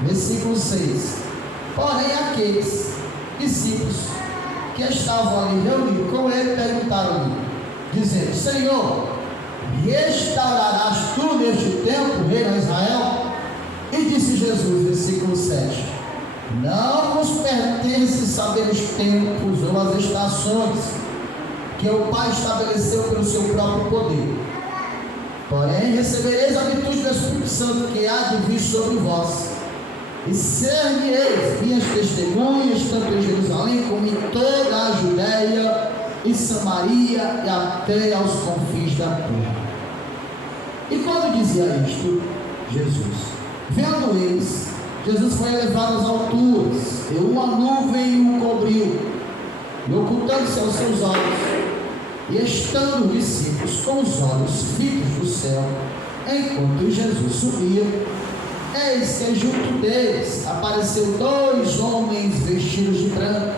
Versículo 6. Porém, aqueles discípulos que estavam ali reunidos com ele perguntaram-lhe, dizendo: Senhor, restaurarás tu neste tempo o reino a Israel? E disse Jesus, versículo 7: Não vos pertence saber os tempos ou as estações que o Pai estabeleceu pelo seu próprio poder. Porém, recebereis a virtude do Espírito Santo que há de vir sobre vós, e ser-me-eis minhas testemunhas, tanto em Jerusalém como em toda a Judéia e Samaria e até aos confins da terra. E quando dizia isto, Jesus, vendo eles, Jesus foi elevado às alturas, e uma nuvem o cobriu, e ocultando-se aos seus olhos, e estando os discípulos com os olhos fitos do céu, enquanto Jesus subia, eis que junto deles apareceu 2 homens vestidos de branco,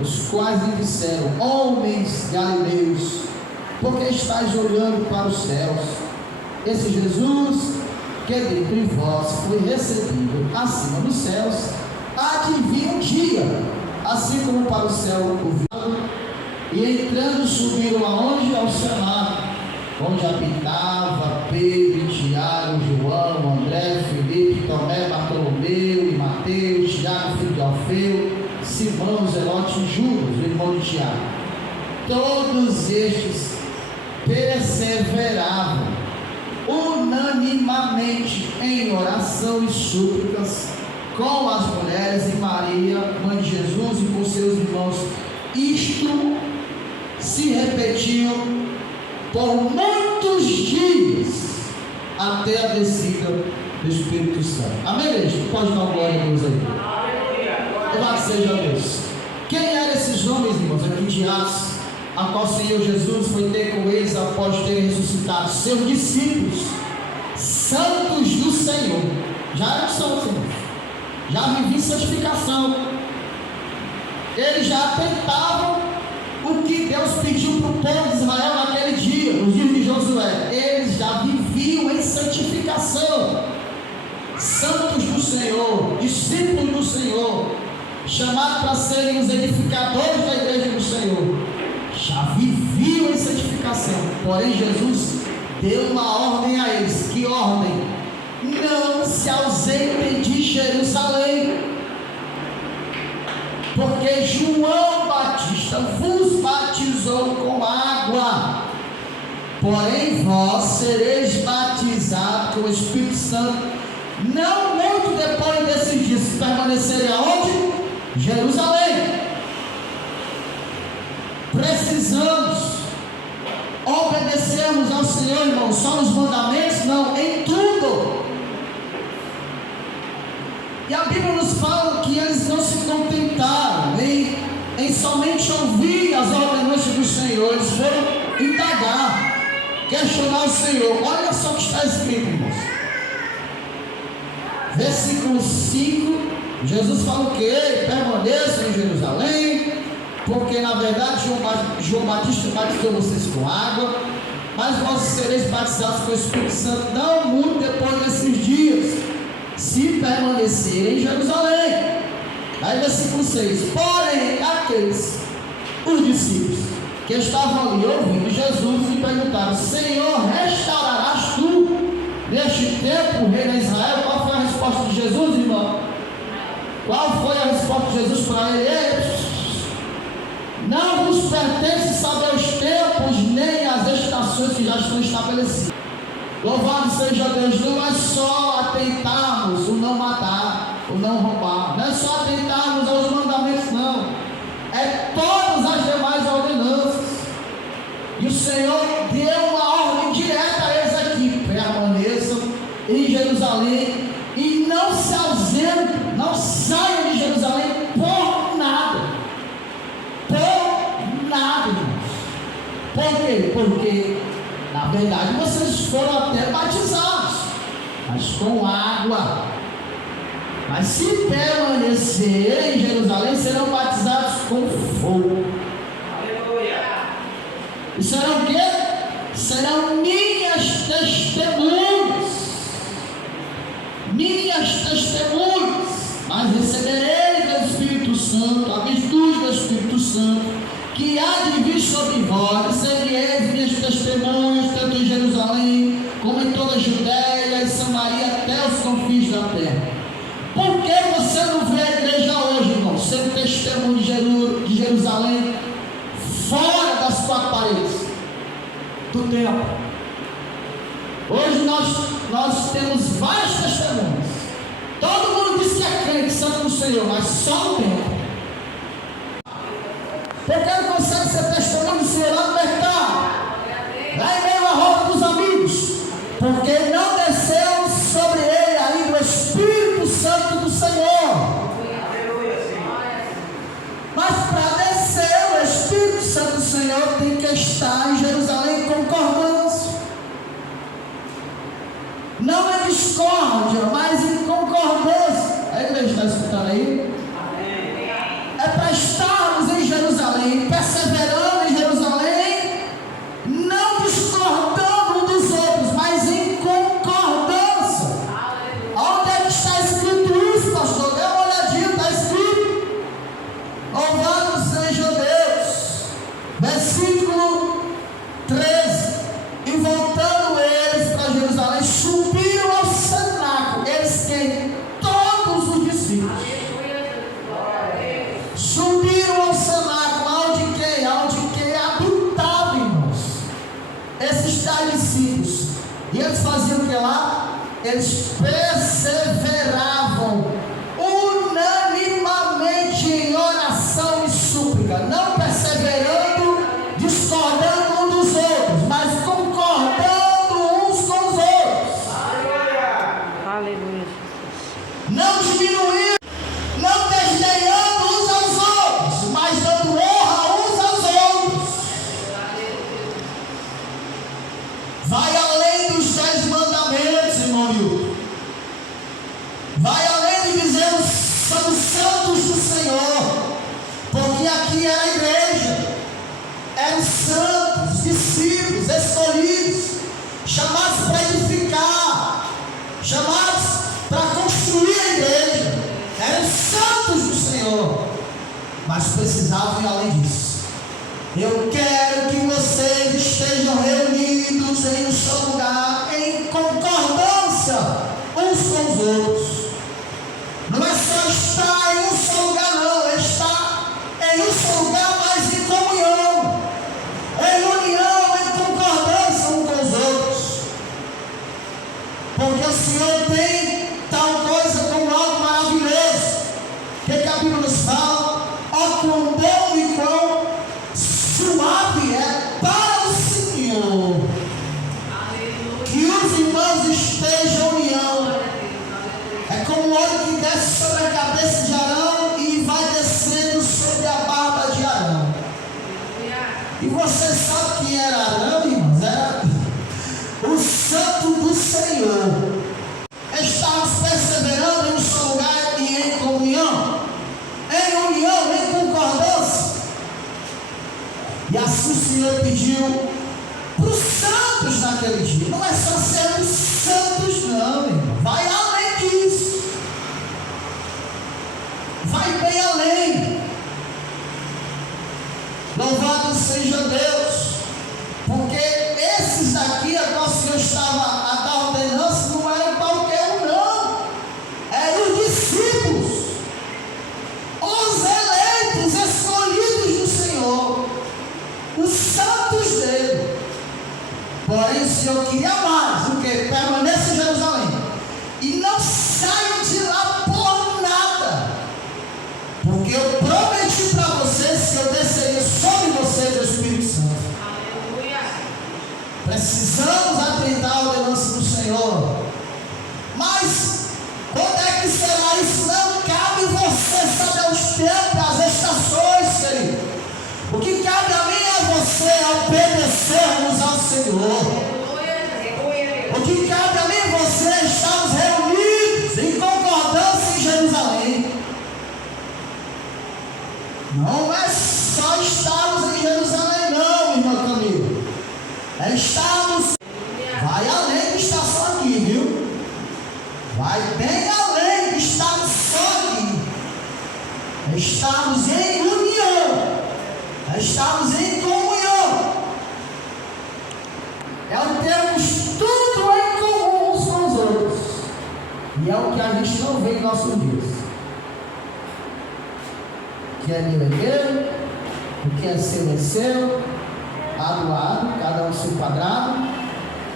os quais lhe disseram: Homens galileus, por que estáis olhando para os céus? Esse Jesus, que dentre vós foi recebido acima dos céus, há de vir um dia, assim como para o céu o viu, e entrando subiram aonde? Ao cenário, onde habitava Pedro, Tiago, João, André, Filipe, Tomé, Bartolomeu e Mateus, Tiago, filho de Alfeu, Simão, Zelote e Judas, o irmão de Tiago. Todos estes perseveravam unanimamente em oração e súplicas com as mulheres e Maria, mãe de Jesus, e com seus irmãos. Isto se repetiu por muitos dias até a descida do Espírito Santo. Amém, igreja? Pode dar glória a Deus aí. Louvado seja Deus. Quem eram esses homens, irmãos, aqui de Atos, a qual o Senhor Jesus foi ter com eles após terem ressuscitado? Seus discípulos, santos do Senhor. Já eram santos, irmãos. Já viviam santificação. Eles já atentavam o que Deus pediu para o povo de Israel naquele dia, nos dias de Josué. Eles já viviam em santificação, santos do Senhor, discípulos do Senhor, chamados para serem os edificadores da igreja do Senhor, já viviam em santificação. Porém, Jesus deu uma ordem a eles. Que ordem? Não se ausentem de Jerusalém, porque João Batista vos batizou com água, porém vós sereis batizados com o Espírito Santo não muito depois desses dias. Permanecerem aonde? Jerusalém. Precisamos obedecermos ao Senhor, irmão, só nos mandamentos? Não, em tudo. E a Bíblia nos fala que eles não se contentaram em somente ouvir as ordenanças do Senhor. Eles foram indagar, questionar o Senhor. Olha só o que está escrito, irmãos. Versículo 5, Jesus fala o que? Permaneçam em Jerusalém, porque na verdade João Batista batizou vocês com água, mas vós sereis batizados com o Espírito Santo não muito depois desses dias, se permanecerem em Jerusalém. Aí versículo 6, porém aqueles, os discípulos que estavam ali ouvindo Jesus, lhe perguntaram: Senhor, restaurarás tu neste tempo o reino de Israel? Qual foi a resposta de Jesus, irmão? Qual foi a resposta de Jesus para ele? Não vos pertence saber os tempos nem as estações que já estão estabelecidas. Louvado seja Deus. Não é só atentarmos o não matar, o não roubar, não é só atentarmos aos mandamentos, não, é todas as demais ordenanças. E o Senhor deu uma ordem direta a eles aqui: permaneçam em Jerusalém e não se ausentem, não saiam de Jerusalém por nada, irmãos. Por quê? Porque na verdade vocês foram até batizados, mas com água. Mas se permanecerem em Jerusalém, serão batizados com fogo. Aleluia. E serão o quê? Serão minhas testemunhas. Minhas testemunhas. mas recebereis do Espírito Santo, a virtude do Espírito Santo, que há de vir sobre vós, e sereis minhas testemunhas, tanto em Jerusalém, como em toda a Judéia e Samaria, até os confins da terra. Por que você não vê a igreja hoje, irmão, sendo testemunho de Jerusalém, fora das quatro paredes do templo? Hoje nós temos vários testemunhos. Todo mundo diz que é crente, santo do Senhor, mas só o templo. Por que não consegue ser testemunho do Senhor lá no mercado, lá em meio à roda dos amigos? Porque não desceu sobre ele ainda o Espírito Santo do Senhor. Mas para descer o Espírito Santo do Senhor tem que estar em Jerusalém em concordância. Não é discórdia, mas em concordância. A igreja está escutando aí? É para estarmos em Jerusalém, perseverando em Jerusalém, não discordando um dos outros, mas em concordância. Onde é que está escrito isso, pastor? Dê uma olhadinha, está escrito: louvado seja Deus. Versículo 13. E voltando eles para Jerusalém, subiram ao cenáculo, eles que todos os discípulos subiram ao cenáculo, onde que habitava, irmãos, esses tais discípulos. E eles faziam o que lá? Eles perseveravam unanimemente em oração e súplica, não perseverando, discordando um dos outros, mas concordando uns com os outros. Aleluia. Não diminuindo, não desdenhando uns aos outros, mas dando honra uns aos outros. Vai além dos 10 mandamentos, irmão Nilton. Vai além de dizer: somos santos do Senhor. Porque aqui era a igreja, eram santos, discípulos, escolhidos, chamados para edificar, chamados para construir a igreja. Eram santos do Senhor, mas precisavam ir além disso. Eu quero que vocês estejam reunidos em um só lugar, em concordância uns com os outros. Não é só estar em um só lugar, não, é estar em um só lugar, mas em comunhão, em união, em concordância uns com os outros. Porque o Senhor tem tal coisa como algo maravilhoso. O que a Bíblia nos fala? Ó, quão bom e quão suave é para o Senhor que os irmãos estejam em união. É como o óleo que desce sobre a cabeça de Arão e vai descendo sobre a barba de Arão. E você sabe quem era Arão, irmãos? Era o santo do Senhor. Estávamos perseverando em um só lugar e em comunhão, em união, em concordância. E assim o Senhor pediu para os santos naquele dia. Não é só sermos santos, não, irmão. Vai além disso. Vai bem além. Louvado seja Deus. Porque esses daqui, a qual o Senhor estava a dar ordenança, não eram qualquer um, não. Eram os discípulos, os eleitos, escolhidos do Senhor, os santos dele. Porém, o Senhor queria mais do que permaneça em Jerusalém e não saia de lá por nada, porque eu prometi para vocês que eu desceria sobre vocês o Espírito Santo. Aleluia. Precisamos atender a ordenança do Senhor. Mas quando é que será isso? Não cabe você saber os tempos, as estações, querido. O que cabe a mim e a você é obedecermos ao Senhor. O que cabe a mim e você é estarmos reunidos em concordância em Jerusalém. Não é só estarmos em Jerusalém, não, irmã Camila. É estarmos. Vai além de estar só aqui, viu? Vai bem além de estar só aqui. Estamos em união. Estamos em comunhão. É o termos tudo em comum uns com os outros. E é o que a gente não vê em nossos dias. O que é meu é meu, o que é seu, lado a lado, cada um seu quadrado,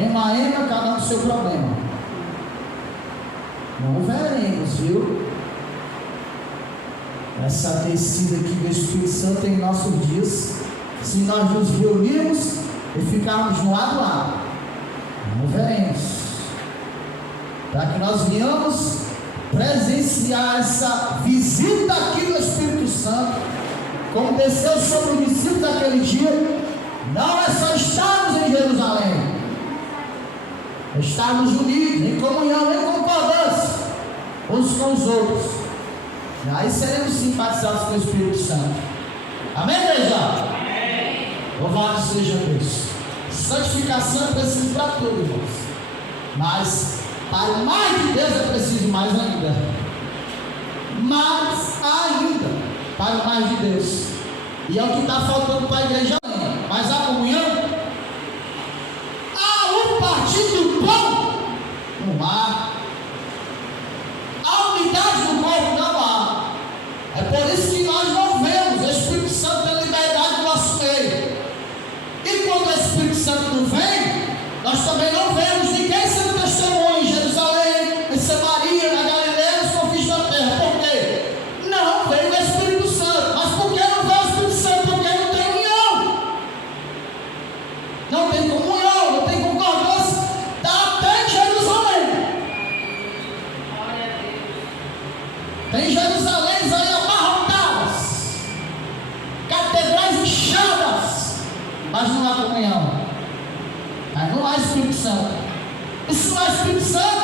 ema a ema, cada um seu problema. Não veremos, viu? Essa descida aqui do Espírito Santo em nossos dias, se nós nos reunirmos e ficarmos no lado a lado. Não veremos. Para que nós venhamos presenciar essa visita aqui do Espírito Santo, como desceu sobre o discípulo daquele dia, não é só estarmos em Jerusalém, é estarmos unidos, em comunhão, em concordância, uns com os outros. E aí seremos simpatizados com o Espírito Santo. Amém, igreja? Amém. Louvado seja Deus. Santificação é preciso para tudo, irmãos. Mas para o mais de Deus é preciso mais ainda. Mais ainda para o mais de Deus. E é o que está faltando para a igreja ainda. Mas a comunhão, o partir do pão, não há. A unidade do corpo não há. É por isso que nós não vemos o Espírito Santo ter liberdade no nosso meio. E quando o Espírito Santo não vem, nós também não vemos ninguém sendo testemunho em Jerusalém, em Samaria, na Galileia, nos confins da terra. Por quê? Não veio o Espírito Santo. Mas por que não veio o Espírito Santo? Porque não tem união. Não tem comunhão, não tem concordância. Está até em Jerusalém. Tem Jerusalém aí abarrotadas, catedrais inchadas, mas não há comunhão. Mas não há Espírito Santo. E se não há Espírito Santo,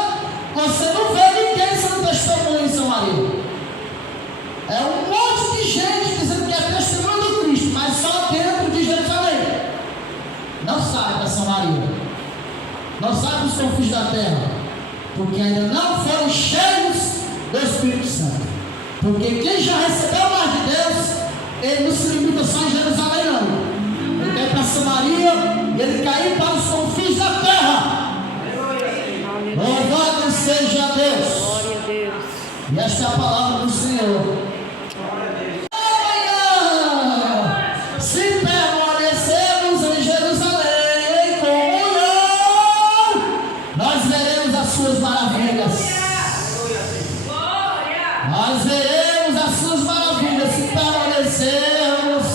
você não vê ninguém sendo testemunho em Samaria. É um monte de gente dizendo que é testemunho do Cristo, mas só dentro de Jerusalém. Não sai para Samaria, não sai para os confins da terra, porque ainda não foram cheios do Espírito Santo. Porque quem já recebeu mais de Deus, ele não se limita só em Jerusalém, não. Ele quer ir para Samaria e ele quer ir para os confins da terra. Louvado seja Deus. Glória a Deus. E esta é a palavra do Senhor. Se permanecermos em Jerusalém em comunhão, nós veremos as suas maravilhas. Nós veremos as suas maravilhas se permanecermos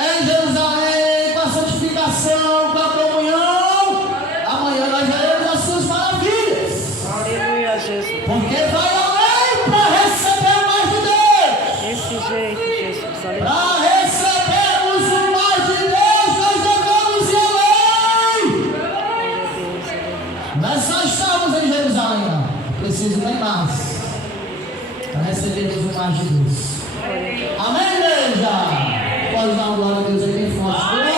em Jerusalém com a santificação, com a comunhão. Amanhã nós veremos as suas maravilhas. Aleluia, Jesus. Porque vai além para receber mais de Deus. Desse jeito, Jesus. Aleluia. Para recebermos o mais de Deus, nós devemos ir além. Glória a Deus, aleluia. Nós só estamos em Jerusalém, não preciso nem mais. Para recebermos o mais de Deus. Amém, igreja? Pode dar glória a Deus aí bem forte.